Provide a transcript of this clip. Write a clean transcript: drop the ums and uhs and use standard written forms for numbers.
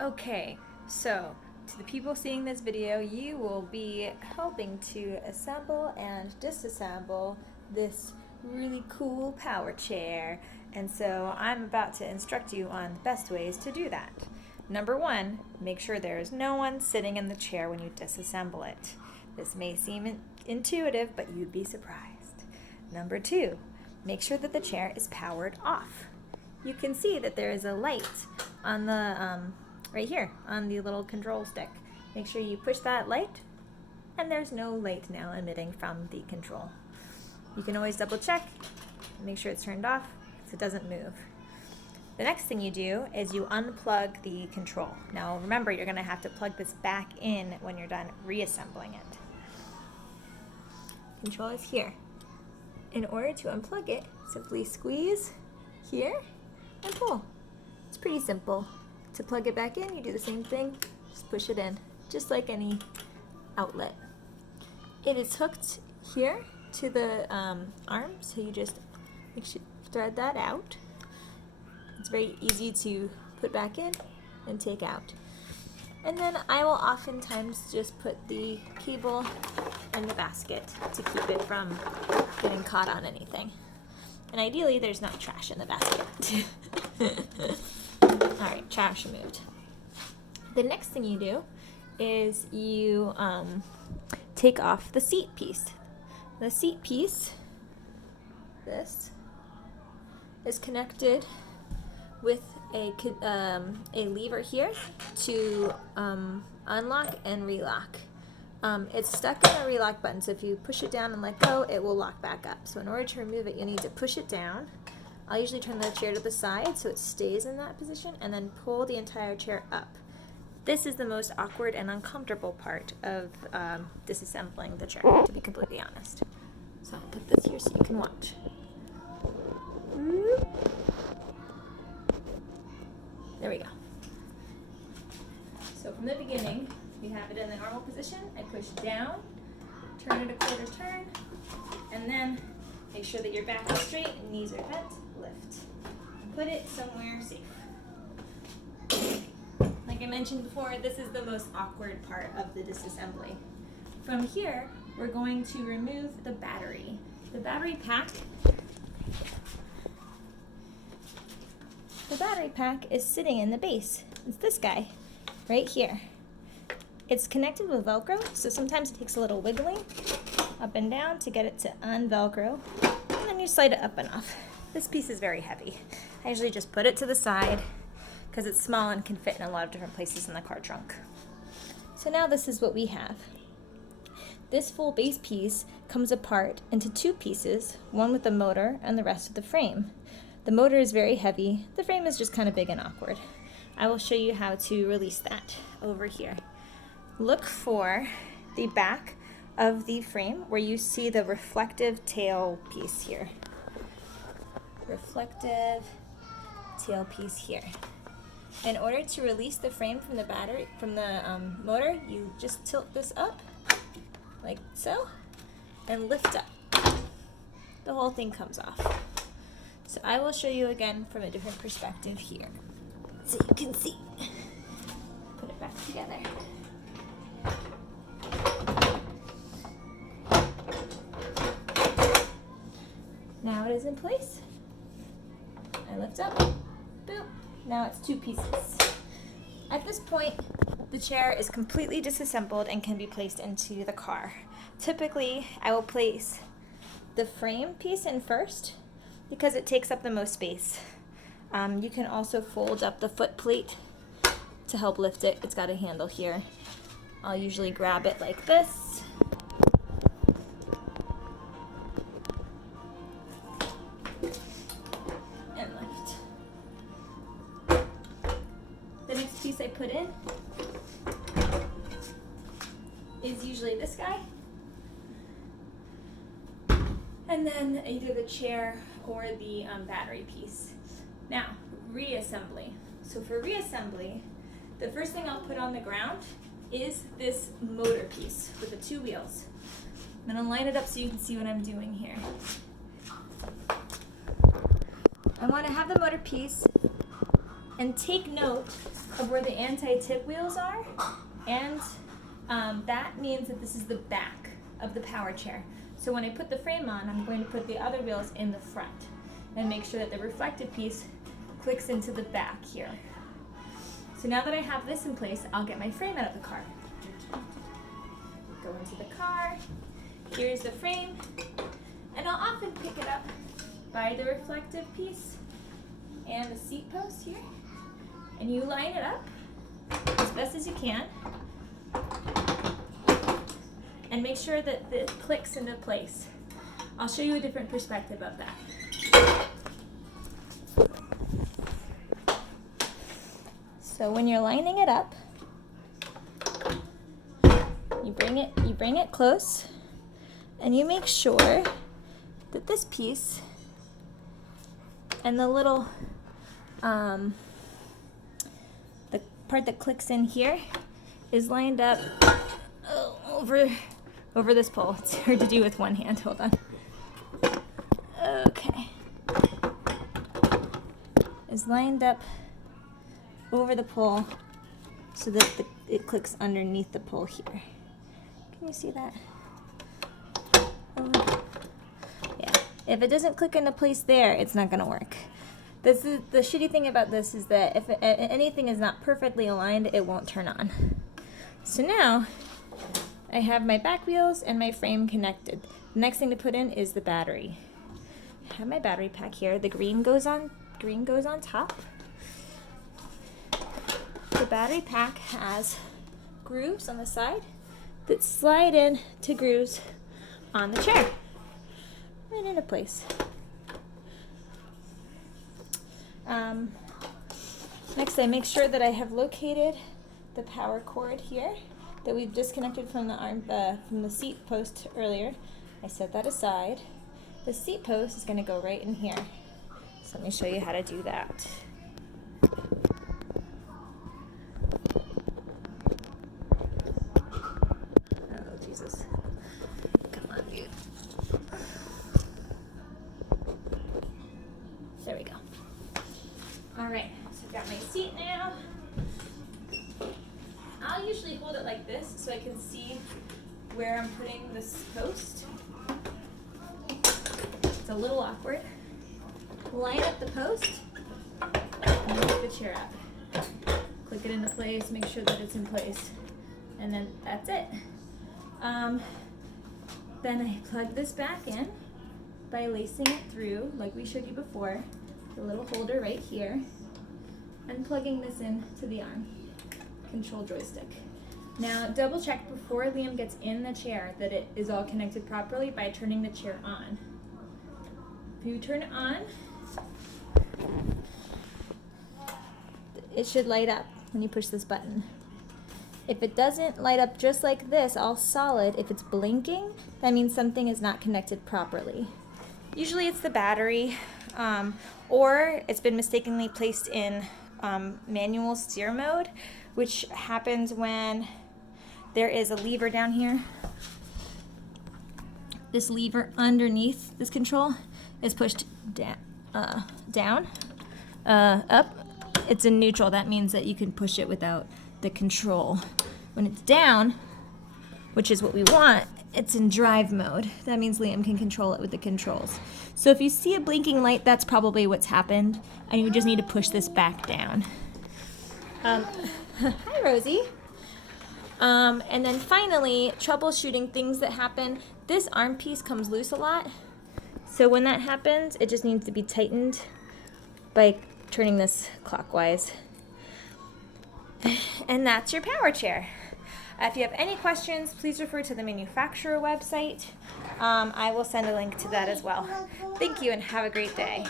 Okay, so to the people seeing this video, you will be helping to assemble and disassemble this really cool power chair. And so I'm about to instruct you on the best ways to do that. Number one, make sure there is no one sitting in the chair when you disassemble it. This may seem intuitive, but you'd be surprised. Number two, make sure that the chair is powered off. You can see that there is a light on the right here on the little control stick. Make sure you push that light, and there's no light now emitting from the control. You can always double check, make sure it's turned off so it doesn't move. The next thing you do is you unplug the control. Now remember, you're going to have to plug this back in when you're done reassembling it. Control is here. In order to unplug it, simply squeeze here and pull. It's pretty simple. To plug it back in, you do the same thing, just push it in, just like any outlet. It is hooked here to the arm, so you just thread that out. It's very easy to put back in and take out. And then I will oftentimes just put the cable in the basket to keep it from getting caught on anything. And ideally, there's not trash in the basket. Alright, trash removed. The next thing you do is you take off the seat piece. The seat piece, this, is connected with a lever here to unlock and relock. It's stuck in a relock button, so if you push it down and let go, it will lock back up. So in order to remove it, you need to push it down. I'll usually turn the chair to the side so it stays in that position, and then pull the entire chair up. This is the most awkward and uncomfortable part of disassembling the chair, to be completely honest. So I'll put this here so you can watch. There we go. So from the beginning, you have it in the normal position. I push down, turn it a quarter turn, and then make sure that your back is straight and knees are bent. Lift. And put it somewhere safe. Like I mentioned before, this is the most awkward part of the disassembly. From here, we're going to remove the battery. The battery pack is sitting in the base. It's this guy right here. It's connected with Velcro, so sometimes it takes a little wiggling up and down to get it to unvelcro, and then you slide it up and off. This piece is very heavy. I usually just put it to the side because it's small and can fit in a lot of different places in the car trunk. So now this is what we have. This full base piece comes apart into two pieces, one with the motor and the rest with the frame. The motor is very heavy, the frame is just kind of big and awkward. I will show you how to release that over here. Look for the back of the frame where you see the reflective tail piece here. Reflective tail piece here. In order to release the frame from the motor, you just tilt this up like so and lift up. The whole thing comes off. So I will show you again from a different perspective here so you can see. Put it back together. Now it is in place. I lift up, boop, now it's two pieces. At this point, the chair is completely disassembled and can be placed into the car. Typically, I will place the frame piece in first because it takes up the most space. You can also fold up the foot plate to help lift it. It's got a handle here. I'll usually grab it like this. And lift. The next piece I put in is usually this guy. And then either the chair or the battery piece. Now, reassembly. So for reassembly, the first thing I'll put on the ground is this motor piece with the two wheels. I'm going to line it up so you can see what I'm doing here. I want to have the motor piece And take note of where the anti-tip wheels are, and that means that this is the back of the power chair. So when I put the frame on, I'm going to put the other wheels in the front and make sure that the reflective piece clicks into the back here. So now that I have this in place, I'll get my frame out of the car. Go into the car, here's the frame, and I'll often pick it up by the reflective piece and the seat post here. And you line it up as best as you can and make sure that it clicks into place. I'll show you a different perspective of that. So when you're lining it up, you bring it close, and you make sure that this piece and the little the part that clicks in here is lined up over this pole. It's hard to do with one hand. Hold on. Okay. Is lined up over the pole so that it clicks underneath the pole here. Can you see that? Yeah. If it doesn't click into place there, it's not going to work. This is the shitty thing about this, is that if anything is not perfectly aligned, it won't turn on. So now I have my back wheels and my frame connected. The next thing to put in is the battery. I have my battery pack here. The green goes on top. The battery pack has grooves on the side that slide in to grooves on the chair. Right into place. Next, I make sure that I have located the power cord here that we've disconnected from the seat post earlier. I set that aside. The seat post is going to go right in here. So let me show you how to do that. Oh, Jesus. Come on, dude. There we go. All right, so I've got my seat now. I'll usually hold it like this so I can see where I'm putting this post. It's a little awkward. Line up the post and lift the chair up. Click it into place, make sure that it's in place, and then that's it. Then I plug this back in by lacing it through, like we showed you before, the little holder right here, and plugging this in to the arm control joystick. Now double check before Liam gets in the chair that it is all connected properly by turning the chair on. If you turn it on, it should light up when you push this button. If it doesn't light up just like this, all solid, if it's blinking, that means something is not connected properly. Usually it's the battery, or it's been mistakenly placed in manual steer mode, which happens when there is a lever down here. This lever underneath this control is pushed down, up. It's in neutral. That means that you can push it without the control. When it's down, which is what we want, it's in drive mode. That means Liam can control it with the controls. So if you see a blinking light, that's probably what's happened, and you just need to push this back down. Hi, Rosie. And then finally, troubleshooting things that happen. This arm piece comes loose a lot. So when that happens, it just needs to be tightened by turning this clockwise. And that's your power chair. If you have any questions, please refer to the manufacturer website. I will send a link to that as well. Thank you and have a great day.